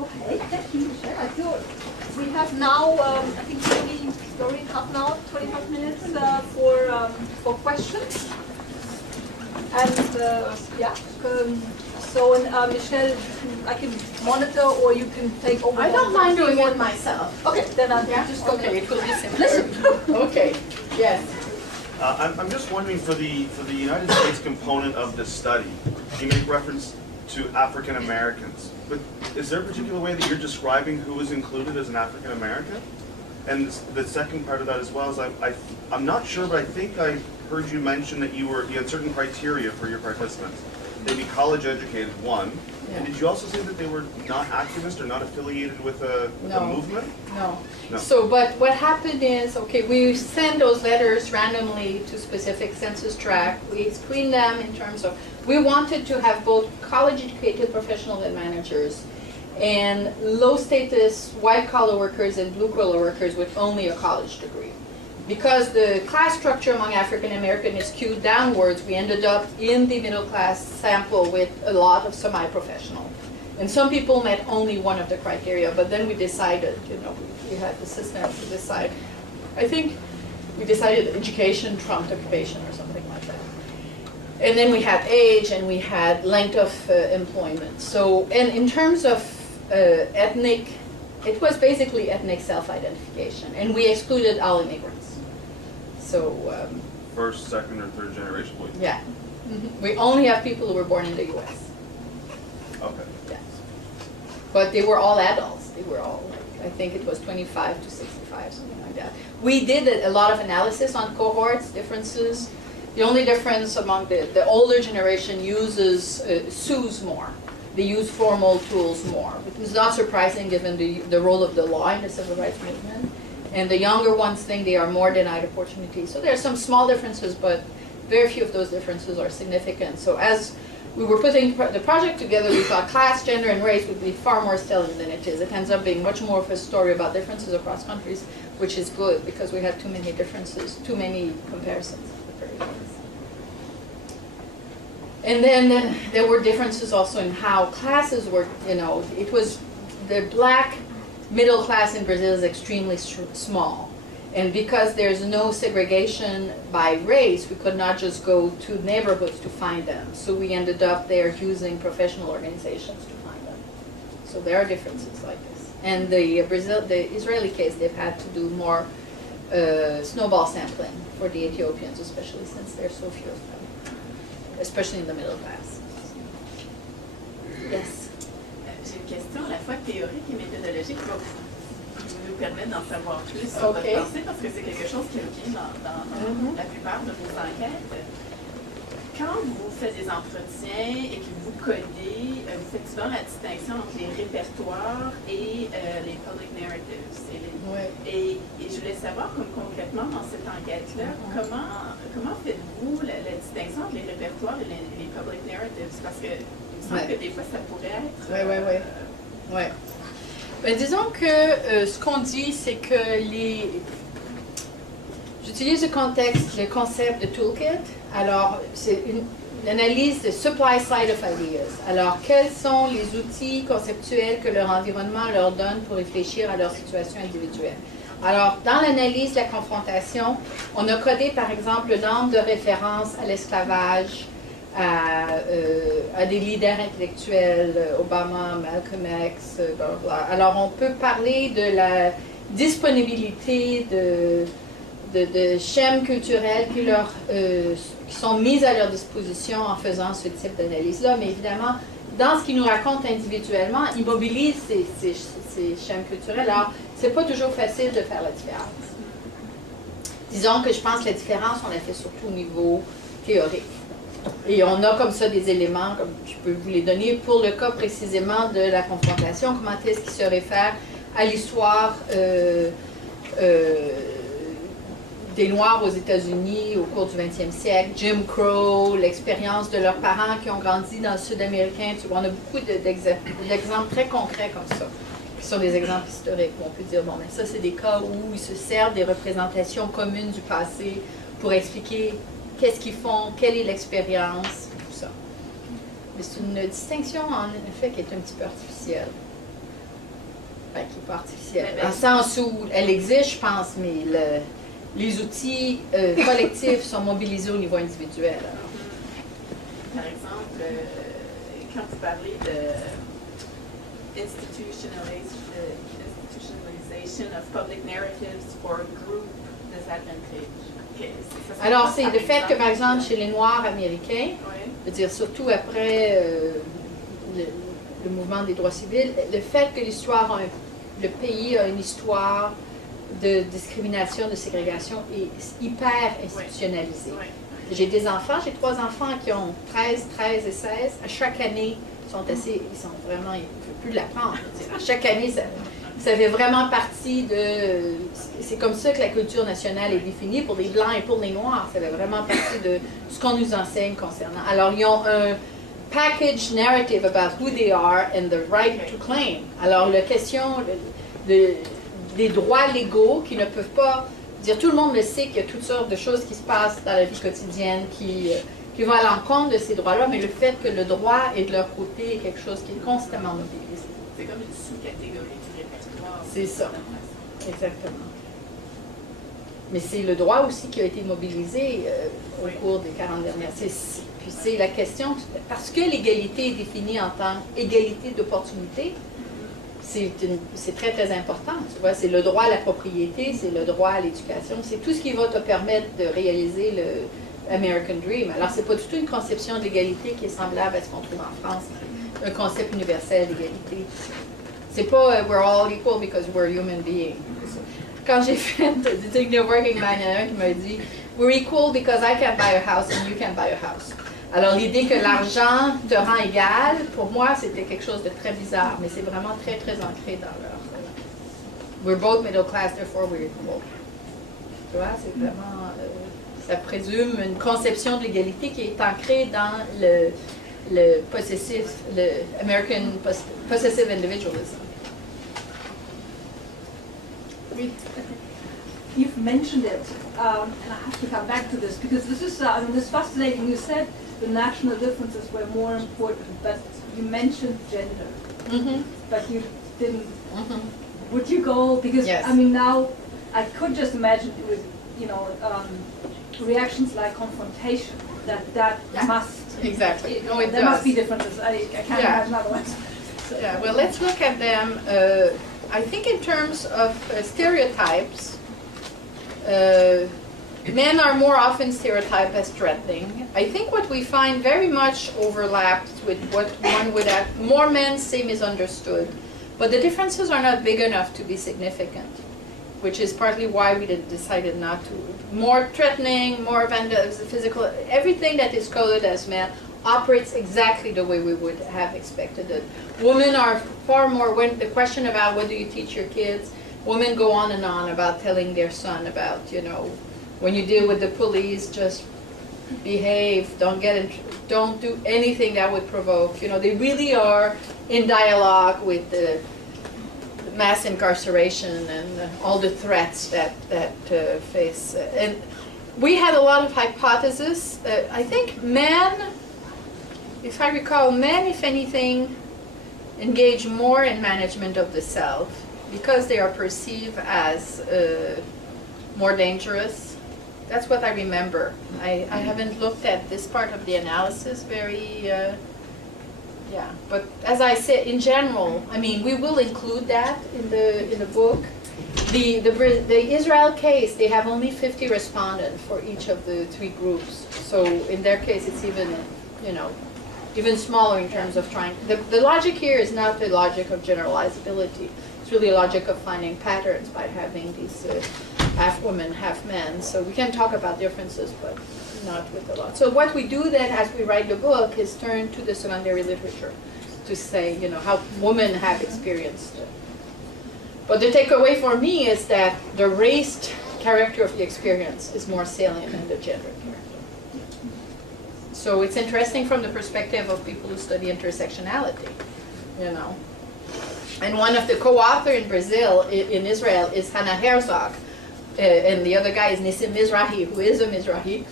Okay, thank you, Michèle. I feel we have now, I think maybe already half an hour, 25 minutes for questions. And yeah, so Michèle, I can monitor or you can take over. I don't mind doing it myself. Okay, then I'll just go. Okay, it will be simple. Listen. Okay, yes. I'm just wondering, for the United States component of this study, you make reference to African Americans, but is there a particular way that you're describing who is included as an African American? And the second part of that as well is I'm not sure, but I think I heard you mention that you had certain criteria for your participants. They'd be college educated, one. Yeah. And did you also say that they were not activists or not affiliated with a movement? No. No. So, but what happened is, okay, we send those letters randomly to specific census tract. We screen them in terms of, we wanted to have both college-educated professionals and managers, and low-status white-collar workers and blue-collar workers with only a college degree. Because the class structure among African American is skewed downwards, we ended up in the middle class sample with a lot of semi-professional. And some people met only one of the criteria, but then we decided, we had the system to decide. I think we decided education trumped occupation or something like that. And then we had age and we had length of employment. So, and in terms of ethnic, it was basically ethnic self-identification, and we excluded all immigrants. So first, second, or third generation? Yeah. Mm-hmm. We only have people who were born in the U.S. Okay. Yes. But they were all adults. They were all, like, I think it was 25 to 65, something like that. We did a lot of analysis on cohorts, differences. The only difference among the older generation uses sues more. They use formal tools more. It's not surprising given the role of the law in the civil rights movement. And the younger ones think they are more denied opportunities. So there are some small differences, but very few of those differences are significant. So as we were putting the project together, we thought class, gender, and race would be far more salient than it is. It ends up being much more of a story about differences across countries, which is good because we had too many differences, too many comparisons. And then there were differences also in how classes were, it was the black middle class in Brazil is extremely small. And because there's no segregation by race, we could not just go to neighborhoods to find them. So we ended up there using professional organizations to find them. So there are differences like this. And the Israeli case, they've had to do more snowball sampling for the Ethiopians, especially since there's so few of them, especially in the middle class. Yes. J'ai une question à la fois théorique et méthodologique qui va nous permettre d'en savoir plus sur votre pensée, parce que c'est quelque chose qui revient dans la plupart de vos enquêtes. Quand vous faites des entretiens et que vous codez, vous faites souvent la distinction entre les répertoires et les public narratives. Et je voulais savoir, concrètement, dans cette enquête-là, comment faites-vous la distinction entre les répertoires et les public narratives? Parce que que des fois, ça pourrait être... Oui. Ben, disons que ce qu'on dit, c'est que j'utilise le concept de toolkit. Alors, c'est une analyse de supply side of ideas. Alors, quels sont les outils conceptuels que leur environnement leur donne pour réfléchir à leur situation individuelle? Alors, dans l'analyse de la confrontation, on a codé, par exemple, le nombre de références à l'esclavage, à des leaders intellectuels, Obama, Malcolm X, blablabla. Alors, on peut parler de la disponibilité de schèmes culturels qui sont mis à leur disposition en faisant ce type d'analyse-là. Mais évidemment, dans ce qu'ils nous racontent individuellement, ils mobilisent ces schèmes culturels. Alors, c'est pas toujours facile de faire la différence. Disons que je pense que la différence, on la fait surtout au niveau théorique. Et on a comme ça des éléments, comme je peux vous les donner, pour le cas précisément de la confrontation, comment est-ce qu'ils se réfèrent à l'histoire des Noirs aux États-Unis au cours du 20e siècle, Jim Crow, l'expérience de leurs parents qui ont grandi dans le Sud-américain. On a beaucoup d'exemples très concrets comme ça, qui sont des exemples historiques où on peut dire, bon, mais ça, c'est des cas où ils se servent des représentations communes du passé pour expliquer qu'est-ce qu'ils font, quelle est l'expérience, tout ça. Mais c'est une distinction, en effet, qui est un petit peu artificielle. Ben, qui n'est pas artificielle. Dans le sens où elle existe, je pense, mais les outils collectifs sont mobilisés au niveau individuel. Alors. Par exemple, quand vous parlez de institutionalization of public narratives for group disadvantage. Alors, c'est le fait que, par exemple, chez les Noirs américains, je veux dire, surtout après le mouvement des droits civils, le fait que le pays a une histoire de discrimination, de ségrégation est hyper institutionnalisée. J'ai des enfants, j'ai 3 enfants qui ont 13 et 16. À chaque année, ils sont vraiment, il ne faut plus l'apprendre. À chaque année, ça fait vraiment partie de... C'est comme ça que la culture nationale est définie pour les Blancs et pour les Noirs. Ça fait vraiment partie de ce qu'on nous enseigne concernant. Alors, ils ont un package narrative about who they are and the right to claim. Alors, la question des droits légaux qui ne peuvent pas... Tout le monde le sait qu'il y a toutes sortes de choses qui se passent dans la vie quotidienne qui vont à l'encontre de ces droits-là, mais le fait que le droit est de leur côté est quelque chose qui est constamment mobilisé. C'est comme une sous-catégorie du répertoire. C'est ça. Exactement. Mais c'est le droit aussi qui a été mobilisé au cours des 40 dernières années. Puis c'est la question, parce que l'égalité est définie en tant qu'égalité d'opportunité, c'est très, très important. Tu vois, c'est le droit à la propriété, c'est le droit à l'éducation, c'est tout ce qui va te permettre de réaliser le American Dream. Alors, c'est pas du tout une conception d'égalité qui est semblable à ce qu'on trouve en France, un concept universel d'égalité. C'est pas we're all equal because we're human beings. Quand j'ai fait The Working Man, il y en a un qui m'a dit we're equal because I can buy a house and you can buy a house. Alors, l'idée que l'argent te rend égal, pour moi, c'était quelque chose de très bizarre, mais c'est vraiment très, très ancré dans leur... We're both middle class, therefore we're equal. Tu vois, c'est vraiment... ça présume une conception de l'égalité qui est ancrée dans le possessif, le American possessive individualism. Oui. You've mentioned it, and I have to come back to this because this is this is fascinating. You said the national differences were more important, but you mentioned gender, but you didn't. Would you go because yes. I mean now I could just imagine with reactions like confrontation that must exactly. No, there must be differences. I can't imagine otherwise. So. Yeah. Well, let's look at them. I think in terms of stereotypes. Men are more often stereotyped as threatening. I think what we find very much overlaps with what one would have, more men say misunderstood, but the differences are not big enough to be significant, which is partly why we decided not to. More threatening, more physical, everything that is coded as men operates exactly the way we would have expected it. Women are far more, when the question about what do you teach your kids, women go on and on about telling their son about, when you deal with the police, just behave, don't do anything that would provoke. They really are in dialogue with the mass incarceration and all the threats that face. And we had a lot of hypotheses. I think men, if I recall, men, if anything, engage more in management of the self because they are perceived as more dangerous. That's what I remember. I haven't looked at this part of the analysis very, but as I said, in general, I mean, we will include that in the book. The Israel case, they have only 50 respondents for each of the 3 groups. So in their case, it's even, even smaller in terms of trying. The logic here is not the logic of generalizability. It's really a logic of finding patterns by having these half women, half men. So we can talk about differences, but not with a lot. So what we do then as we write the book is turn to the secondary literature to say, how women have experienced it. But the takeaway for me is that the race character of the experience is more salient than the gender character. So it's interesting from the perspective of people who study intersectionality, And one of the co-authors in Brazil, in Israel, is Hannah Herzog. And the other guy is Nissim Mizrahi, who is a Mizrahi.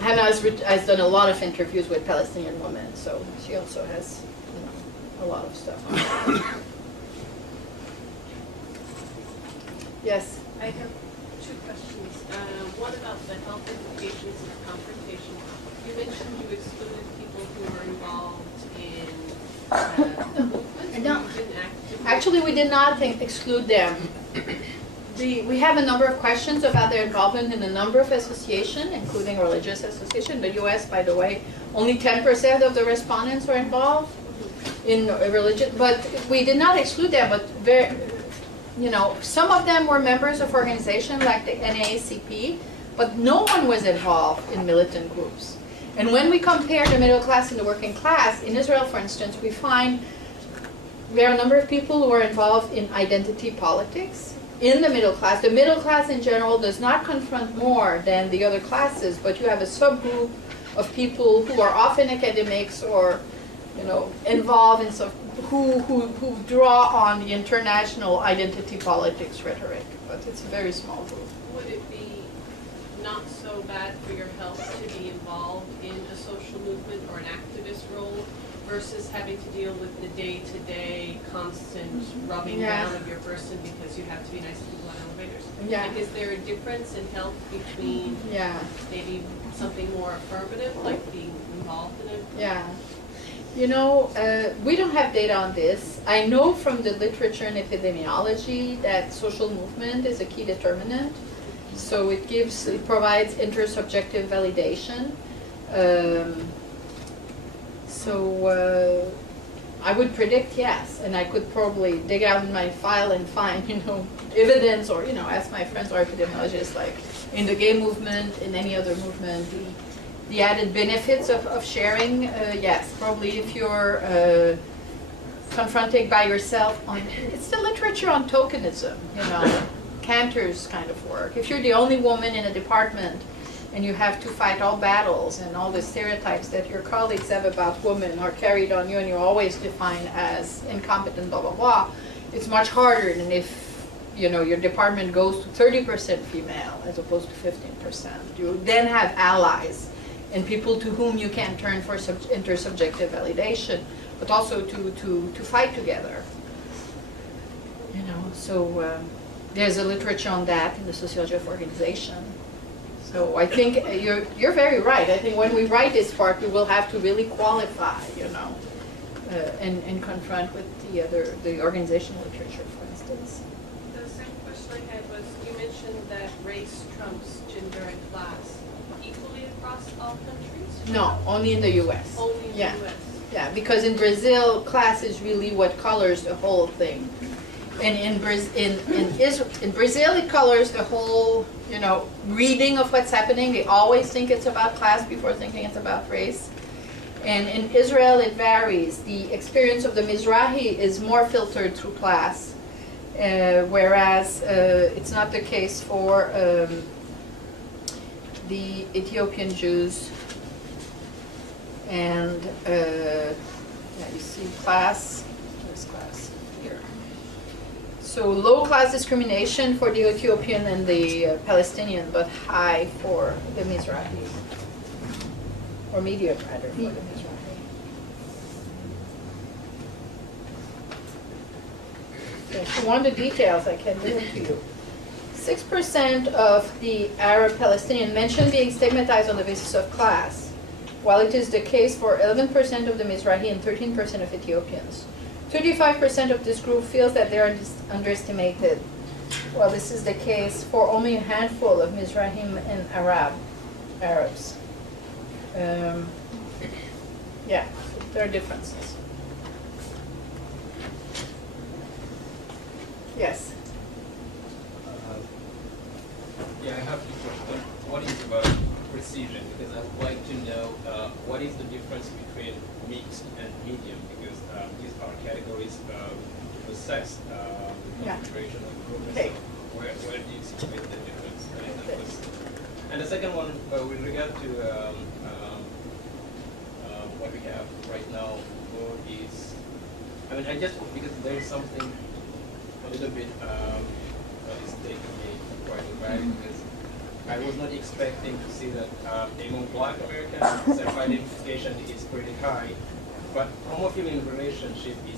Hannah has done a lot of interviews with Palestinian women, so she also has a lot of stuff. Yes? I have two questions. One about the health implications of confrontation. You mentioned you excluded people who were involved in the movement. No. You didn't actively. Actually, we did not exclude them. We have a number of questions about their involvement in a number of associations, including religious association. The U.S., by the way, only 10% of the respondents were involved in religion, but we did not exclude them. But some of them were members of organizations like the NAACP, but no one was involved in militant groups. And when we compare the middle class and the working class, in Israel, for instance, we find there are a number of people who are involved in identity politics. In the middle class in general does not confront more than the other classes, but you have a subgroup of people who are often academics or, involved in who draw on the international identity politics rhetoric. But it's a very small group. Would it be not so bad for your health to be involved in a social movement or an activist role versus having to deal with the day-to-day constant rubbing down of your person because you have to be nice to people on elevators? Yeah. Like, is there a difference in health between maybe something more affirmative, like being involved in it? Yeah. We don't have data on this. I know from the literature in epidemiology that social movement is a key determinant. So it provides intersubjective validation. So I would predict yes, and I could probably dig out in my file and find, evidence or, ask my friends or epidemiologists, like in the gay movement, in any other movement, the added benefits of sharing, yes, probably if you're confronted by yourself it's the literature on tokenism, Cantor's kind of work. If you're the only woman in a department, and you have to fight all battles and all the stereotypes that your colleagues have about women are carried on you and you're always defined as incompetent, blah, blah, blah. It's much harder than if, your department goes to 30% female as opposed to 15%. You then have allies and people to whom you can turn for intersubjective validation, but also to fight together. So there's a literature on that in the sociology of organization. So I think you're very right. I think when we write this part, we will have to really qualify, and confront with the organizational literature, for instance. The second question I had was, you mentioned that race trumps gender and class equally across all countries? No, only in the U.S. Only in the U.S. Yeah, because in Brazil, class is really what colors the whole thing. And in Brazil, it colors the whole, reading of what's happening. They always think it's about class before thinking it's about race. And in Israel, it varies. The experience of the Mizrahi is more filtered through class, whereas it's not the case for the Ethiopian Jews. And you see class. Where's class? Here. So low class discrimination for the Ethiopian and the Palestinian, but high for the Mizrahi, or medium rather for the Mizrahi. So if you want the details, I can give them to you. 6% of the Arab Palestinian mention being stigmatized on the basis of class, while it is the case for 11% of the Mizrahi and 13% of Ethiopians. 35% of this group feels that they are underestimated, while this is the case for only a handful of Mizrahim and Arabs. Yeah, there are differences. Yes? Yeah, I have two questions. One is about precision, because I would like to know what is the difference between mixed and medium, because these are categories to assess concentration of groupness. Okay. So where do you situate the difference? And the second one, with regard to what we have right now, is, I just, because there is something a little bit that is taking me quite a while, because I was not expecting to see that among Black Americans, self-identification is pretty high, but homophilian relationship is